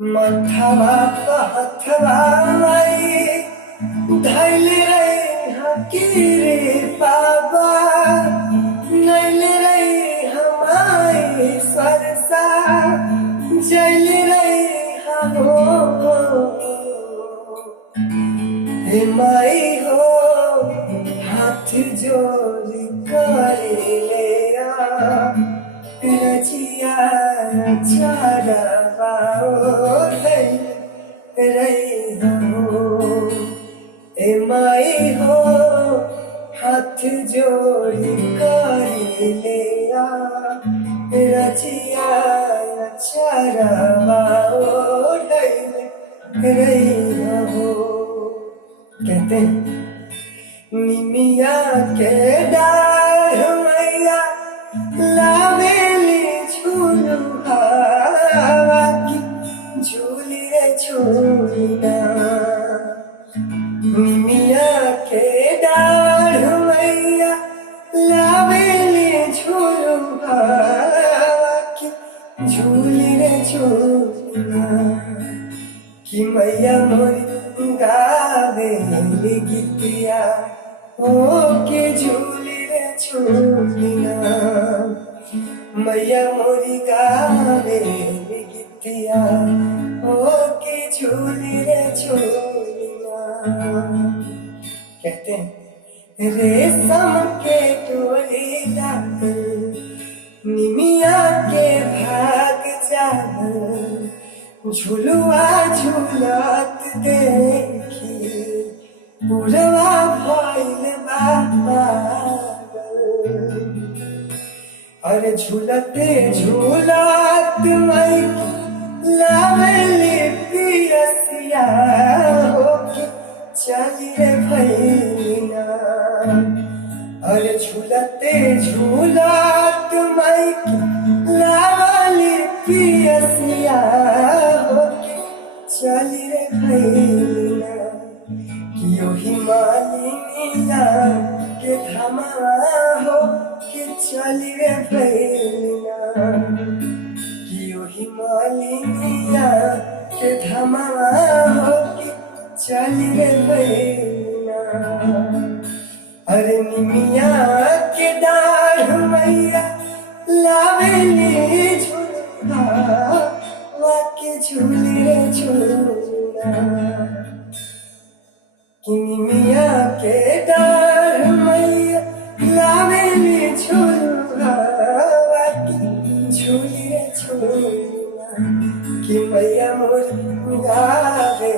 मथवा पथवाई धैले रही हकीरे बाबा नैले रही हमारी सरसा जैले रही हो हे माई हो हाथ जोड़ी करे ले रचिया चारा रही हो ए माई हो हाथ जोड़ी करी लेरा रचिया चारा रही हो। कहते हैं निमिया के डार मैया लावेली झूलू हवा की झूली रे झूलना निमिया के डार मैया लावेली झूलू हवा की झूली रे झूलना कि मैया मोरी गावेली गीतिया ओ के झूली रे झूलना मैया मोरी गावेली गीतिया ओ के झूली रे झूलना। कहते हैं रेशम के डोरी लागल निमिया के भाग जागल झुलुआ झुलत देखी बुढ़वा भइल अरे झूलते झूलत मई लावेली पियसिया होके चली रे भैया अरे झूलते झूलत मई लावेली पियसिया होके चली रे भैया कियो हिमालिया के धमा हो के चली रे भैया कियो हिमालिया के धमा हो के चली रे भैया अरे निमिया के डाढ़ मैया लावेली झूला वाके झूली रे झूला निमिया के डाढ़ मैया लावेली झूला झूली रे झूला कि मैया मोर गावे